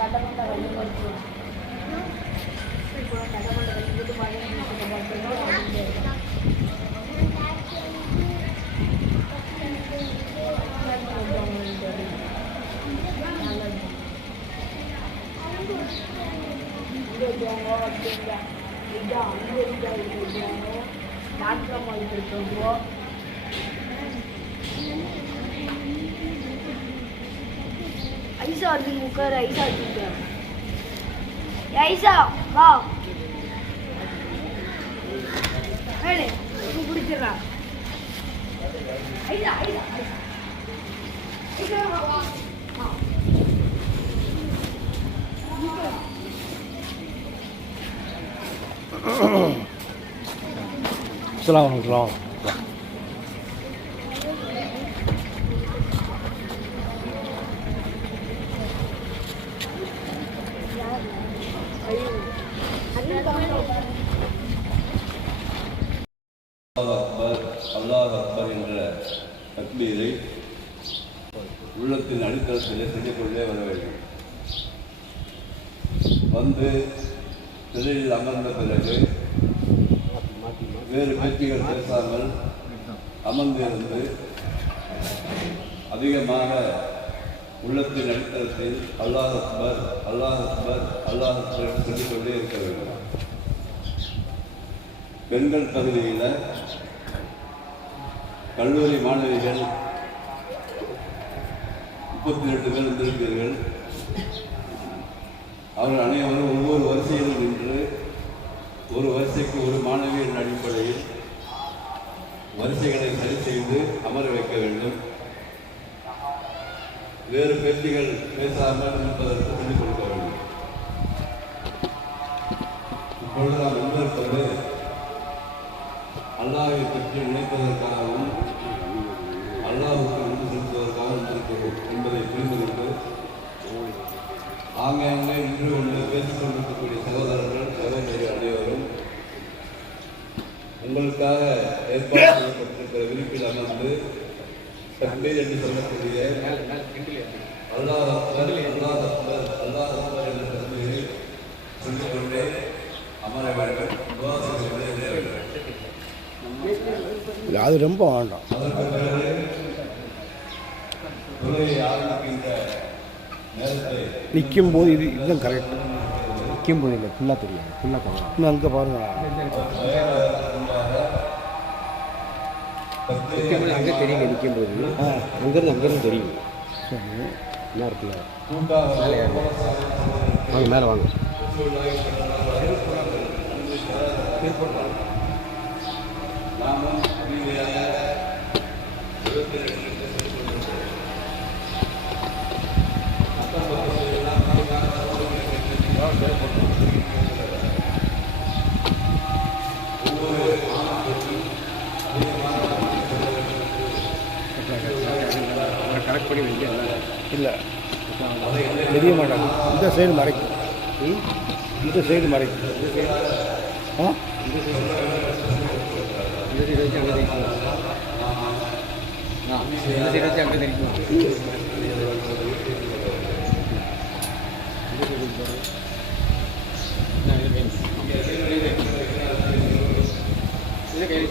சட்டமன்ற வழிபடுத்துவோம். இப்போ சட்டமன்ற வழிபட்டு ஐசா வந்து முக்கார் ஐசா வச்சுருக்கேன். ஐசா வா வேலை பிடிச்சிடறா. ஐசா ஐசா ஐசா வா Assalamualaikum. அல்லாஹ் அக்பர் என்ற தக்பீரை உள்ளத்தின் அடித்தளத்திலே செஞ்சு கொண்டே வர வேண்டும். வந்து திரையில் அமர்ந்த பிறகு வேறு பேச்சுகள் பேசாமல் அமர்ந்திருந்து அதிகமாக உள்ளத்தின் அடித்தளத்தில் அல்லாஹ் அக்பர் அல்லாஹ் அக்பர் அல்லாஹ் அக்பர் சொல்லிக் கொண்டே இருக்க வேண்டும். பெண்கள் பகுதியில் கல்லூரி மாணவிகள் 32 பேர் வந்திருக்கிறீர்கள். அவர்கள் அனைவரும் ஒவ்வொரு வரிசையிலும் நின்று ஒரு வரிசைக்கு ஒரு மாணவியின் அடிப்படையில் வரிசைகளை சரி செய்து அமர வைக்க வேண்டும். வேறு பேச்சுகள் பேசாமல் இருப்பதற்கு சொல்லிக் கொடுக்க வேண்டும். இப்பொழுது நாம் வந்திருப்பது அல்லாஹ்வை பற்றி நினைப்பதற்காகவும் அல்லாஹ்வுக்கு நன்றி செலுத்துவதற்காக வந்திருக்கிறோம் என்பதை புரிந்து கொண்டு ஆங்காங்கே நின்று கொண்டு பேசிக் கொண்டிருக்கக்கூடிய சகோதரர்கள் சகோதரி அனைவரும் உங்களுக்காக ஏற்பாடு செய்யப்பட்டிருக்கிற விரிப்பில் அமர்ந்து தக்பீர் என்று சொல்லக்கூடிய அல்லாஹ் அக்பர் அல்லாஹ் அக்பர் அல்லாஹ் அக்பர் என்ற தக்பீரை சொல்லிக் கொண்டே அமர வேண்டும். துஆ செய்து கொண்டே வேண்டும். அது ரொம்ப வேண்டாம். அதற்கு பிறகு தொழுகை ஆரம்பிக்கின்ற நேரத்தை நிற்கும் போது இதுதான் கரெக்ட். நிற்கும் போது இல்லை, ஃபுல்லாக தெரியாது, ஃபுல்லாக போகலாம். இன்னும் அங்கே பாருங்களா, அங்கே தெரியுங்க. நிற்கும் போது அங்கேருந்து தெரியும். சரி, என்ன இருக்குல்ல, மேலே வாங்க, மேலே வாங்க. கரெக்ட் பண்ணி வைக்க இல்லை தெரிய மாட்டாங்க. இந்த சைடு மறைக்கும், இந்த சைடு மறைக்கும். ஆ இந்த சைடு வச்சு அங்கே தெரிவிக்கலாம். இந்த சைடு வச்சு அங்கே தெரிவிக்கலாம். இதை கையில்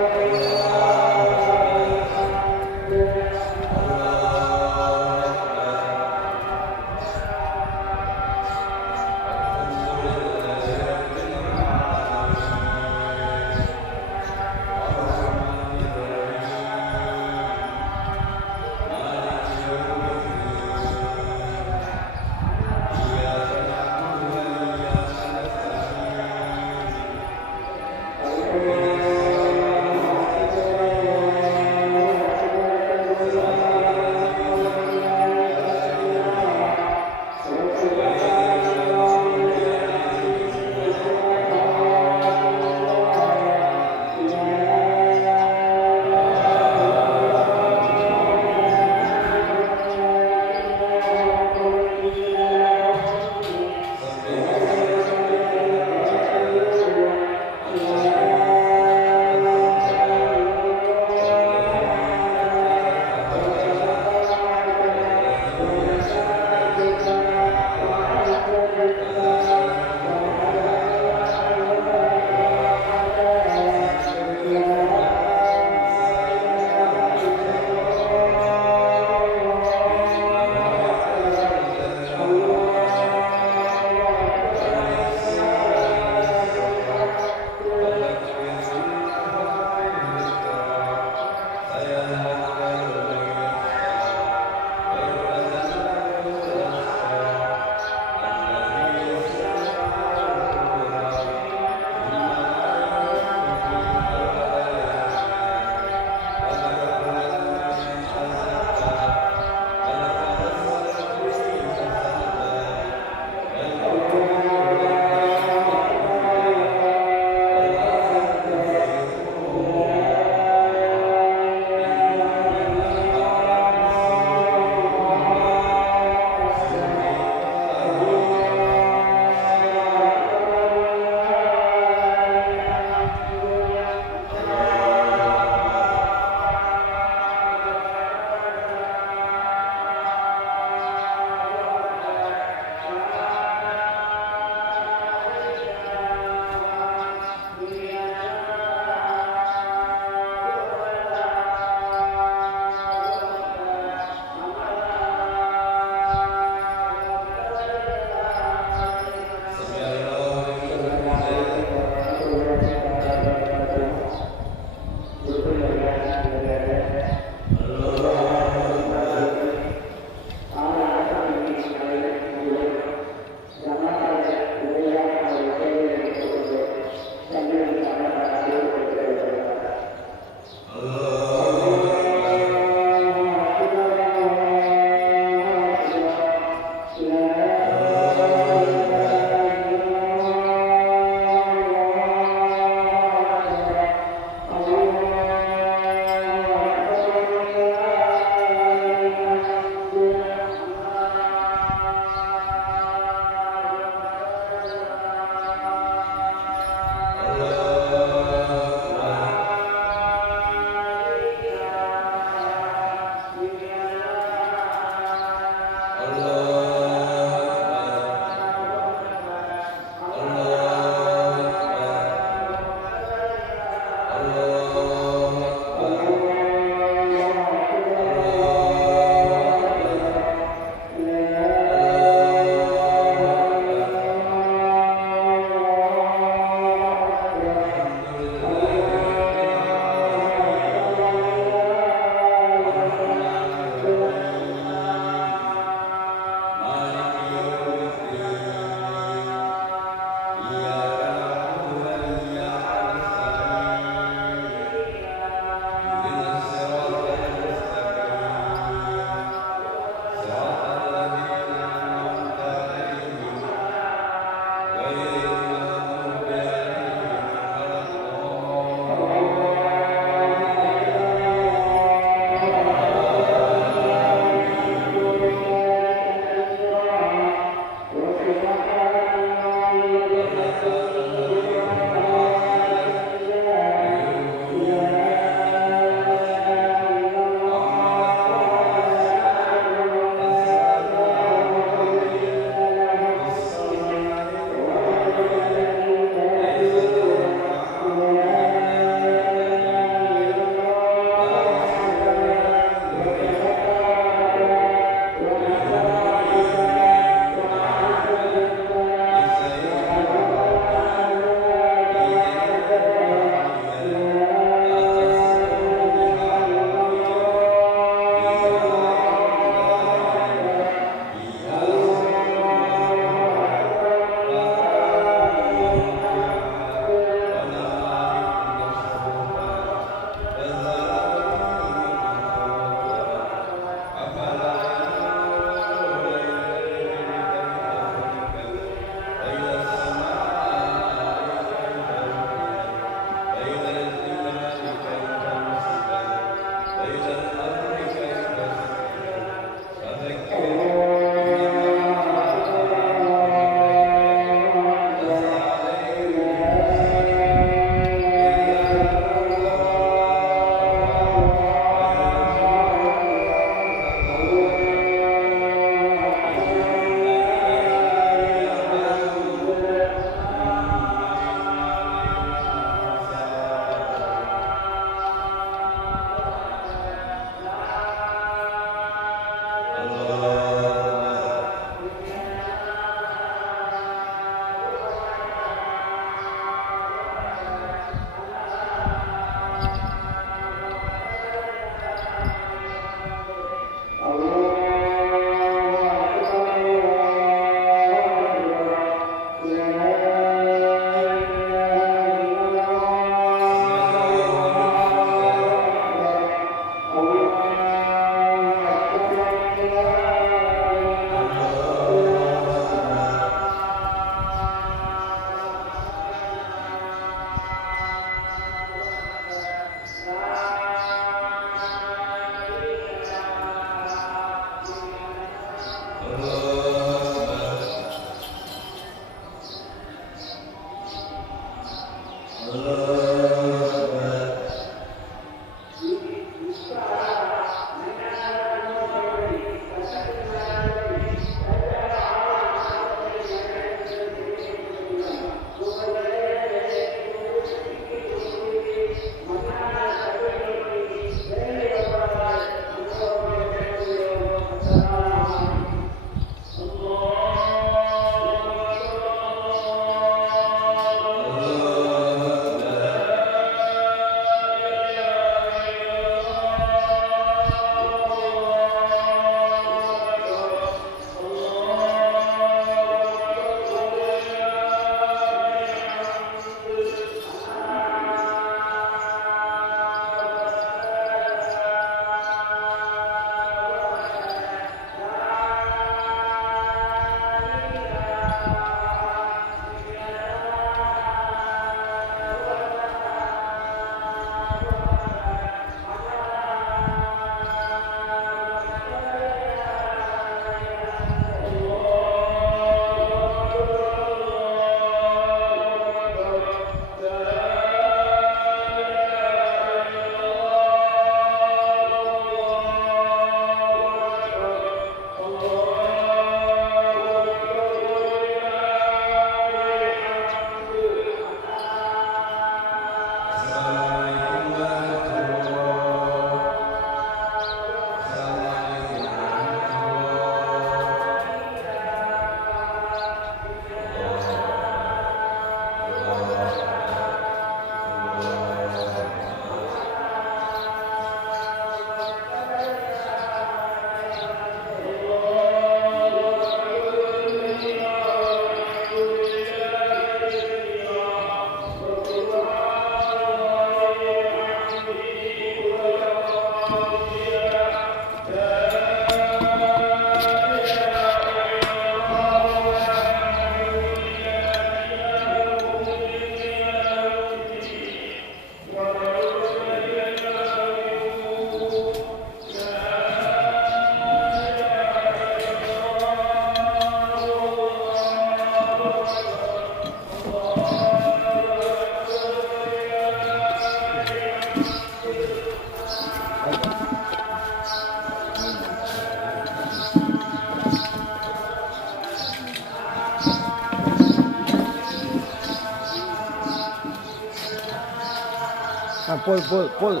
போது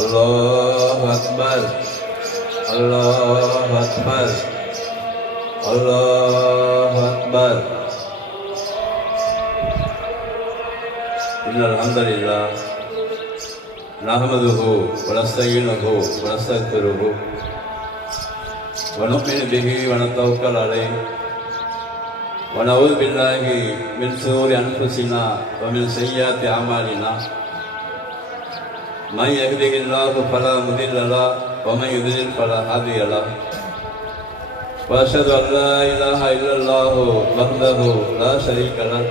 الله أكبر الله أكبر الله أكبر إن الحمد لله نحمده ونستعينه ونستغفره ونؤمن به ونتوكل عليه ونعوذ بالله من شرور أنفسنا ومن سيئات أعمالنا من يهده الله فلا مضل له ومن يضلل فلا هادي له واشهد ان لا اله الا الله وحده لا شريك له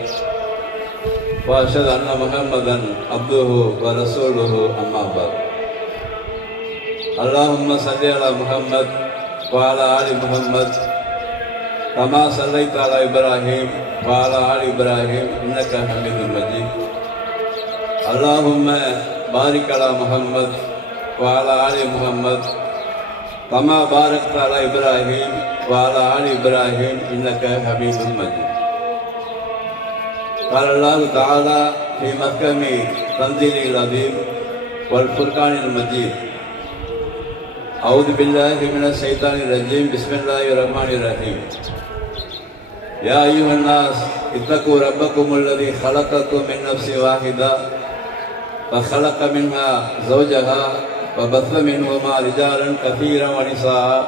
واشهد ان محمدا عبده ورسوله اما بعد اللهم صل على محمد وعلى ال محمد كما صليت على ابراهيم وعلى ال ابراهيم انك حميد مجيد اللهم بارك على محمد وعلى آل محمد كما باركت على إبراهيم وعلى آل إبراهيم إنك حميد مجيد قال الله تعالى في محكم تنزيله العظيم والفرقان المجيد أعوذ بالله من الشيطان الرجيم بسم الله الرحمن الرحيم يا أيها الناس اتقوا ربكم الذي خلقكم من نفس واحدة فخلق منها زوجها وبث منهما رجالا كثيرا ونساء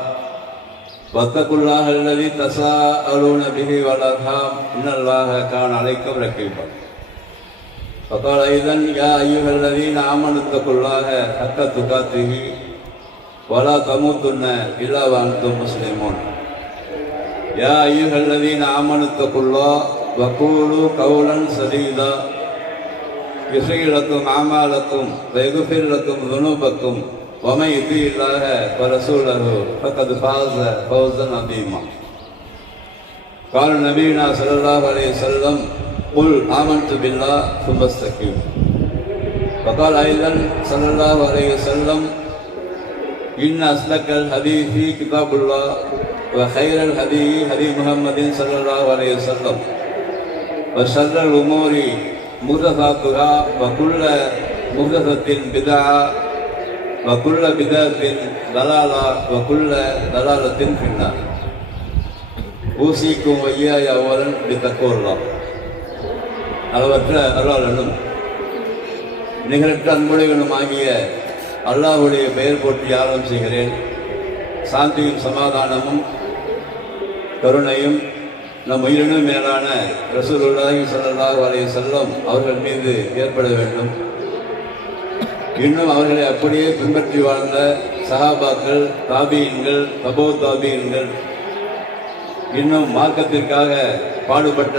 واتقوا الله الذي تساءلون به والأرحام إن الله كان عليكم رقيبا فقال أيضا يا أيها الذين آمنوا اتقوا الله حق تقاته ولا تموتن إلا وأنتم مسلمون يا أيها الذين آمنوا اتقوا الله وقولوا قولا سديدا يصلح لكم أعمالكم ويغفر لكم ذنوبكم ومن يطع الله ورسوله فقد فاز فوزا عظيما قال نبينا صلى الله عليه وسلم قل آمنت بالله ثم استقم وقال أيضا صلى الله عليه وسلم إن أصدق الحديث كتاب الله وخير الهدي هدي محمد صلى الله عليه وسلم وشر الأمور محدثاتها وكل محدثة بدعة وكل بدعة ضلالة وكل ضلالة في النار أوصيكم وإياي أولا بتقوى الله அளவற்ற அருளாளனும் நிகரற்ற அன்புடையவனும் ஆகிய அல்லாஹ்வுடைய பெயர் போற்றி ஆரம்பம் செய்கிறேன். சாந்தியும் சமாதானமும் கருணையும் நம் உயிரினும் மேலான ரசூலுல்லாஹி ஸல்லல்லாஹு அலைஹி வஸல்லம் அவர்கள் மீது ஏற்பட வேண்டும். இன்னும் அவர்களை அப்படியே பின்பற்றி வாழ்ந்த சஹாபாக்கள், தாபீன்கள், தபோ தாபீன்கள், இன்னும் மார்க்கத்திற்காக பாடுபட்ட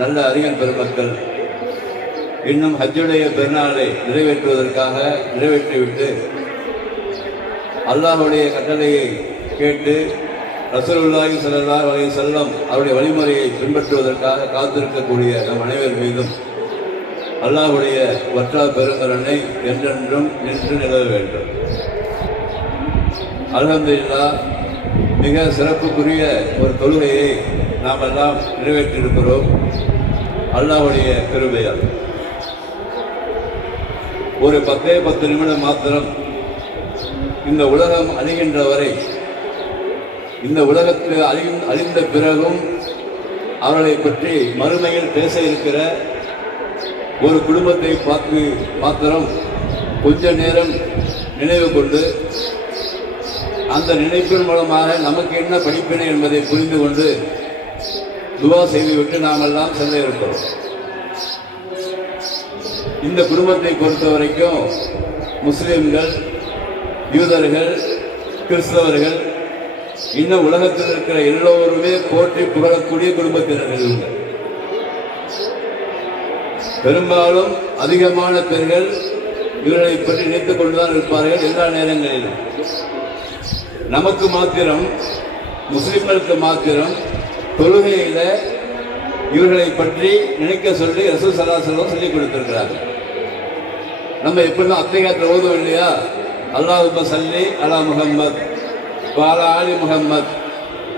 நல்ல அறிஞர் பெருமக்கள், இன்னும் ஹஜ்ஜுடைய பெருநாளை நிறைவேற்றிவிட்டு அல்லாஹ்வுடைய கட்டளையை கேட்டு ரசூலுல்லாஹி ஸல்லல்லாஹு அலைஹி வஸல்லம் அவருடைய வழிமுறையை பின்பற்றுவதற்காக காத்திருக்கக்கூடிய நம் அனைவர் மீதும் அல்லாஹ்வுடைய வற்றா பெருங்கருணை என்றென்றும் நின்று நிலவ வேண்டும். அல்ஹம்துலில்லாஹ், மிக சிறப்புக்குரிய ஒரு தொழுகையை நாம் எல்லாம் நிறைவேற்றியிருக்கிறோம் அல்லாஹ்வுடைய கிருபையால். ஒரு 10 நிமிடம் மாத்திரம் இந்த உலகம் அழிகின்ற வரை, இந்த உலகத்தில் அழிந்த பிறகும் அவர்களை பற்றி மறுமையில் பேச இருக்கிற ஒரு குடும்பத்தை பார்த்து மாத்திரம் கொஞ்ச நேரம் நினைவு கொண்டு, அந்த நினைப்பின் மூலமாக நமக்கு என்ன படிப்பினை என்பதை புரிந்து கொண்டு துவா செய்துவிட்டு நாம் எல்லாம் செல்ல இருக்கிறோம். இந்த குடும்பத்தை பொறுத்த வரைக்கும் முஸ்லிம்கள், யூதர்கள், கிறிஸ்தவர்கள், இன்னும் உலகத்தில் இருக்கிற எல்லோருமே போற்றி புகழக்கூடிய குடும்பத்தினர்கள் இவங்க. பெரும்பாலும் அதிகமான பேர்கள் இவர்களை பற்றி நினைத்துக் கொண்டுதான் இருப்பார்கள் எல்லா நேரங்களிலும். நமக்கு மாத்திரம், முஸ்லிம்களுக்கு மாத்திரம் தொழுகையில இவர்களை பற்றி நினைக்க சொல்லி ரசூல் ஸல்லல்லாஹு அலைஹி வஸல்லம் சொல்லிக் கொடுத்திருக்கிறார்கள். நம்ம எப்படிதான் அத்தைகாத்துல ஓதுவோம் இல்லையா? அல்லாஹும்ம ஸல்லி அலா முஹம்மத் வஅலா ஆலி முஹம்மத்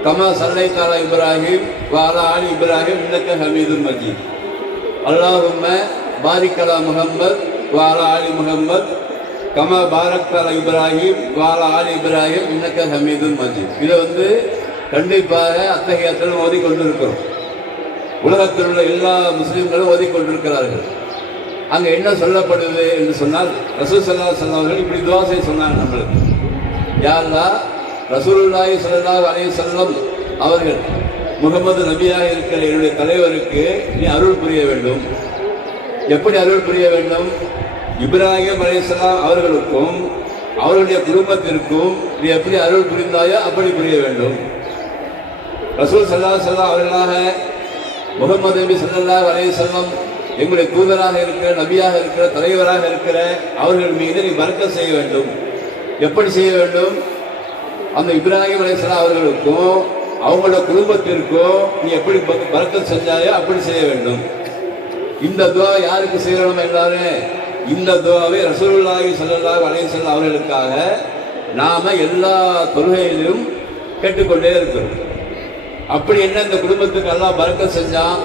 கமா ஸல்லைத அலா இப்ராஹிம் வஅலா ஆலி இப்ராஹிம் இன்னக ஹமீதும் மஜீத். அல்லாஹும்ம பாரிக் அலா முஹம்மத் வஅலா ஆலி முஹம்மத் கமா பாரக்த அலா இப்ராஹிம் வஅலா ஆலி இப்ராஹிம் இன்னக ஹமீதும் மஜீத். இதை கண்டிப்பாக அத்தகையத்தில் ஓதிக்கொண்டிருக்கிறோம். உலகத்தில் உள்ள எல்லா முஸ்லிம்களும் ஓதிக்கொண்டிருக்கிறார்கள். அங்க என்ன சொல்லப்படுது என்று சொன்னால், ரசூல் ஸல்லல்லாஹு அலைஹி வஸல்லம் அவர்கள் இப்படி துஆ செய்ய சொன்னாங்க நம்மளுக்கு. யா அல்லாஹ், ரசூலுல்லாஹி ஸல்லல்லாஹு அலைஹி வஸல்லம் அவர்கள் முகமது நபியாக இருக்கிற என்னுடைய தலைவருக்கு நீ அருள் புரிய வேண்டும். எப்படி அருள் புரிய வேண்டும்? இப்ராஹிம் அலைஹிஸ்ஸலாம் அவர்களுக்கும் அவருடைய குடும்பத்திற்கும் நீ எப்படி அருள் புரிந்தாயோ அப்படி புரிய வேண்டும். ரசூல் ஸல்லல்லாஹு அலைஹி வஸல்லம் அவர்களாக முகமது நபி ஸல்லல்லாஹு அலைஹி வஸல்லம் எங்களுடைய தூதராக இருக்கிற, நபியாக இருக்கிற, தலைவராக இருக்கிற அவர்கள் மீது நீ பரக்கத் செய்ய வேண்டும். எப்படி செய்ய வேண்டும்? அந்த இப்ராஹிம் அலைஹிஸ்ஸலாம் அவர்களுக்கும் அவங்களோட குடும்பத்திற்கும் நீ எப்படி பரக்கத் செஞ்சாயோ அப்படி செய்ய வேண்டும். இந்த துஆ யாருக்கு செய்யணும் எல்லாரும்? இந்த துஆவை ரசூலுல்லாஹி ஸல்லல்லாஹு அலைஹி வஸல்லம் அவர்களுக்காக நாம எல்லா தொழுகையிலும் கேட்டுக்கொண்டே இருக்கிறோம். அப்படி என்ன இந்த குடும்பத்துக்கு அல்லாஹ் பரக்கத் செஞ்சான்,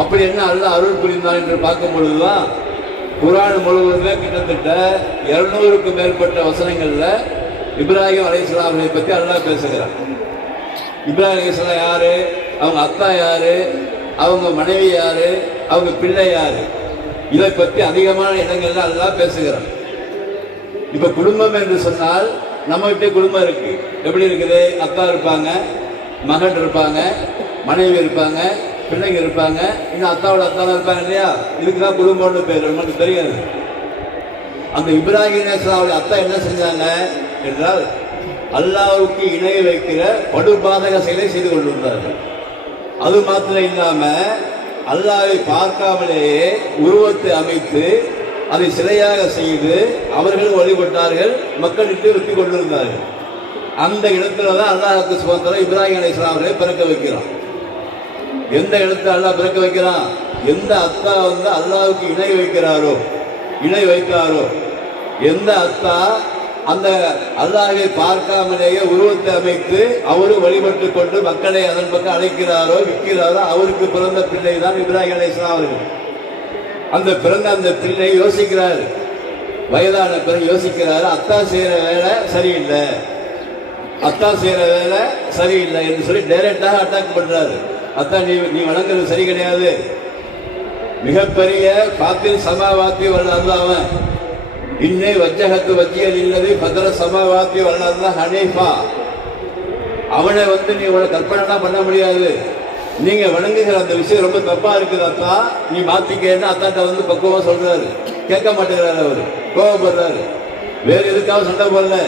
அப்படி என்ன அல்லாஹ் அருள் புரிந்தான் என்று பார்க்கும் பொழுதுதான் குர்ஆன் முழுவதுமே கிட்டத்தட்ட 200க்கும் மேற்பட்ட வசனங்கள்ல இப்ராஹிம் அலைஹிஸ்ஸலாம் அவர்களை பற்றி அல்லாஹ் பேசுகிறார். இப்ராஹிம் அலைஹிஸ்ஸலாம் யாரு, அவங்க அத்தா யாரு, அவங்க மனைவி யாரு, அவங்க பிள்ளை யாரு, இதை பற்றி அதிகமான இடங்கள்ல அல்லாஹ் பேசுகிறார். இப்ப குடும்பம் என்று சொன்னால் நம்ம கிட்டே குடும்பம் இருக்கு. எப்படி இருக்குது? அத்தா இருப்பாங்க, மகன் இருப்பாங்க, மனைவி இருப்பாங்க, பிள்ளைங்க இருப்பாங்க, இன்னும் அத்தாவோட அத்தாவும் இருப்பாங்க இல்லையா? இதுக்குதான் குடும்பம்னு பேர். நமக்கு தெரியாது. அந்த இப்ராஹிம் அலைஹிஸ்ஸலாம் அத்தா என்ன செஞ்சாங்க என்றால், அல்லாஹ்வுக்கு இணை வைக்கிற படுபாதக செயலை செய்து கொண்டிருந்தார்கள். அது மாத்திரம் இல்லாம அல்லாஹ்வை பார்க்காமலேயே உருவத்தை அமைத்து அதை சிலையாக செய்து அவர்கள் வழிபட்டார்கள், மக்களுக்கு விற்று கொண்டிருந்தார்கள். அந்த இடத்துல தான் அல்லாஹ்வுக்கு சுப்ஹானஹு வ தஆலா இப்ராஹிம் அலைஹிஸ்ஸலாம் அவர்களை பிறக்க வைக்கிறான். எந்த இடத்துல அல்லாஹ் பிறக்க வைக்கிறான்? எந்த அத்தா அல்லாஹ்வுக்கு இணை வைக்கிறாரோ, இணை வைத்தாரோ, எந்த அத்தா அந்த அல்லாஹ்வை பார்க்காமலேயே உருவத்தை அமைத்து அவரு வழிபட்டு கொண்டு மக்களை அதன் பக்கம் அழைக்கிறாரோ, விற்கிறாரோ, அவருக்கு பிறந்த பிள்ளை தான் இப்ராஹிம் அலைஹிஸ்ஸலாம் அவர்கள். அந்த பிறந்த அந்த பிள்ளை யோசிக்கிறார், வயதான பிறகு யோசிக்கிறாரு, அத்தா செய்யற வேலை சரியில்லை, அத்தா செய்யற வேலை சரியில்லை என்று சொல்லி டைரக்டாக அட்டாக் பண்றாரு. அத்தா நீ வணங்குறது சரி கிடையாது, மிகப்பெரிய பாத்தில் சமாவாத்தி வல்லது அவன், இன்னே வஜ்ஜஹத்து வஜ்ஜியல் இல்லது பதர சமாவாத்தி வல்லது ஹனீஃபா. அவனை நீ கற்பனை பண்ண முடியாது. நீங்க வணங்குகிற அந்த விஷயம் ரொம்ப தப்பா இருக்குது அத்தா, நீ மாத்திக்கன்னு அத்தாட்ட பக்குவமா சொல்றாரு. கேட்க மாட்டேங்கிறாரு, அவரு கோபப்படுறாரு. வேற எதுக்காக சண்டை போடல,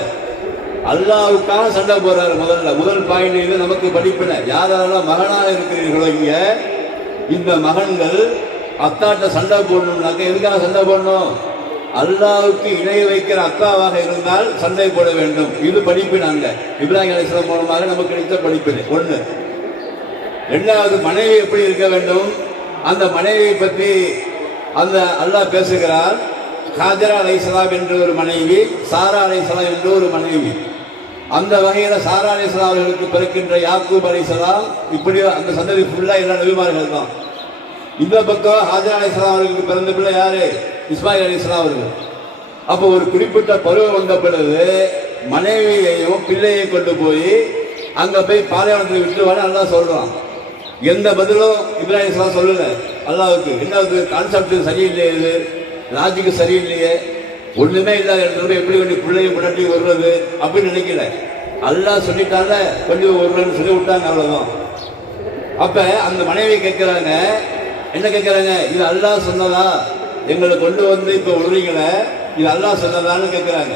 அல்லாஹ்வுக்காக சண்டை போடுறாரு. முதல் பாயிண்ட் இது நமக்கு படிப்பின. யாரெல்லாம் மகனாக இருக்கிறீர்களோ இங்க, இந்த மகன்கள் அத்தாட்ட சண்டை போடணும்னாக்க எதுக்காக சண்டை போடணும்? அல்லாஹ்வுக்கு இணை வைக்கிற அத்தாவாக இருந்தால் சண்டை போட வேண்டும். இது படிப்பினாங்க இப்ராஹிம் அலைஹிஸ்ஸலாம் மூலமாக நமக்கு கிடைத்த படிப்பினை ஒண்ணு. இரண்டாவது, மனைவி எப்படி இருக்க வேண்டும்? அந்த மனைவியை பற்றி அந்த அல்லாஹ் பேசுகிறார். ஹாஜரா அலைஹிஸ்ஸலாம் என்ற ஒரு மனைவி, சாரா அலைஹிஸ்ஸலாம் என்ற ஒரு மனைவி. அந்த வகையில சாரா அலைஹிஸ்ஸலாம் அவர்களுக்கு பிறக்கின்ற யாக்கூப் அலைஹிஸ்ஸலாம், இப்படி அந்த சந்ததி ஃபுல்லா எல்லா நபிமார்கள் தான். இந்த பக்கம் ஹாஜரா அலைஹிஸ்ஸலாம் அவர்களுக்கு பிறந்த பிள்ளை யாரு? இஸ்மாயில் அலைஹிஸ்ஸலாம் அவர்கள். அப்போ ஒரு குறிப்பிட்ட பருவம் வந்த பொழுது மனைவியையும் பிள்ளையையும் கொண்டு போய் அங்க போய் பாலைவனத்தில் விட்டுவான்னு அல்லாஹ் சொல்றான். எந்த பதிலும் இப்ராஹிம் அலைஹிஸ்ஸலாம் சொல்லல அல்லாஹ்வுக்கு. என்ன கான்செப்ட் சரியில்லையே, இது லாஜிக்கு சரியில்லையே, ஒண்ணுமே இல்லாத இடத்துல எப்படி பிள்ளையும் முன்னாடி வருவது அப்படின்னு நினைக்கல. அல்லாஹ் சொல்லிட்டாங்க, கொஞ்சம் வருவன்னு சொல்லி விட்டாங்க, அவ்வளவுதான். அப்ப அந்த மனைவி கேட்கிறாங்க, என்ன கேட்கிறாங்க? இது அல்லாஹ் சொன்னதா? எங்களை கொண்டு வந்து இப்போ விடுறீங்களே, இது அல்லாஹ் சொன்னதான்னு கேட்குறாங்க.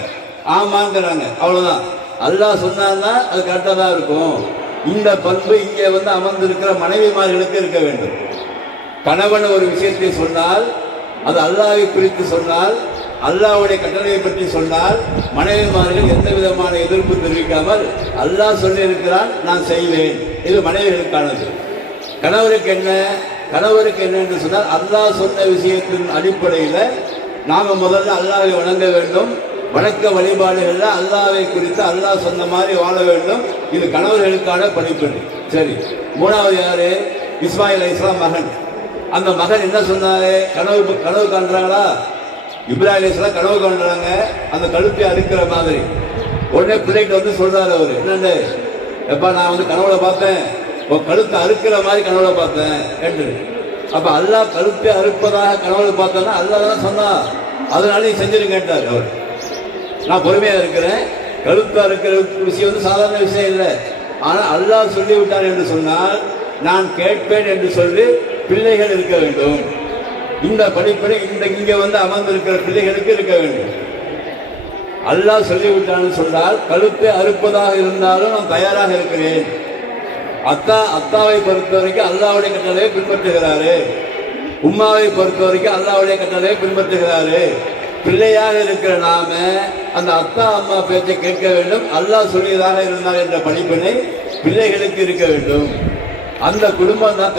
ஆமாங்கிறாங்க. அவ்வளோதான். அல்லாஹ் சொன்னான்னா அது கரெக்டாக தான் இருக்கும். இந்த பண்பு இங்கே வந்து அமர்ந்திருக்கிற மனைவிமார்களுக்கு இருக்க வேண்டும். கணவன் ஒரு விஷயத்தை சொன்னால், அது அல்லாஹ்வை குறித்து சொன்னால், அல்லாஹ்வுடைய கட்டளையை பற்றி சொன்னால், மனைவிமார்கள் எந்த விதமான எதிர்ப்பு தெரிவிக்காமல் அல்லாஹ் சொல்லியிருக்கிறான், நான் செய்வேன். இது மனைவிகளுக்கானது. கணவருக்கு என்ன என்று சொன்னால், அல்லாஹ் சொன்ன விஷயத்தின் அடிப்படையில் நாம் முதல்ல அல்லாஹ்வை வணங்க வேண்டும். வணக்க வழிபாடுகளில் அல்லாஹ்வை குறித்து அல்லாஹ் சொன்ன மாதிரி வாழ வேண்டும். இது கணவர்களுக்கான படிப்பணி. சரி, மூணாவது யாரு? இஸ்மாயில் அலைஹிஸ்ஸலாம் மகன். அந்த மகன் என்ன சொன்னாரு? கனவு காண்றாங்களா? இப்ராஹிம் அலைஹிஸ்ஸலாம் கனவு காண்றாங்க, அந்த கழுத்தை அறுக்கிற மாதிரி. உடனே பிள்ளைகிட்ட வந்து சொல்றாரு அவரு, என்னண்டு, எப்பா நான் வந்து கனவுல பார்த்தேன், உன் கழுத்தை அறுக்கிற மாதிரி கனவுல பார்த்தேன் என்று. அப்ப அல்லாஹ் கழுத்தை அறுப்பதாக கனவுல பார்த்தோன்னா அல்லாஹ் தான் சொன்னா, அதனால நீ செஞ்சிரு கேட்டார் அவர். நான் பொறுமையா இருக்கிறேன். கழுத்தா இருக்கிற விஷயம் வந்து சாதாரண விஷயம் இல்லை. ஆனால் அல்லாஹ் சொல்லிவிட்டார் என்று சொன்னால் நான் கேட்பேன் என்று சொல்லி பிள்ளைகள் இருக்க வேண்டும். இந்த படிப்படை இங்கே வந்து அமர்ந்திருக்கிற பிள்ளைகளுக்கு இருக்க வேண்டும். அல்லாஹ் சொல்லிவிட்டான்னு சொன்னால் கழுத்தை அறுப்பதாக இருந்தாலும் நான் தயாராக இருக்கிறேன். அத்தாவை பொறுத்த வரைக்கும் அல்லாஹ்வுடைய கட்டளையை பின்பற்றுகிறாரு. உம்மாவை பொறுத்த வரைக்கும் அல்லாஹ்வுடைய கட்டளையை பின்பற்றுகிறாரு. பிள்ளையாக இருக்கிற நாம அந்த அத்தா அம்மா பேச்சை கேட்க வேண்டும். அல்லாஹ் சொல்லியதாக இருந்தார் என்ற படிப்பினை பிள்ளைகளுக்கு இருக்க வேண்டும். அந்த குடும்பம் தான்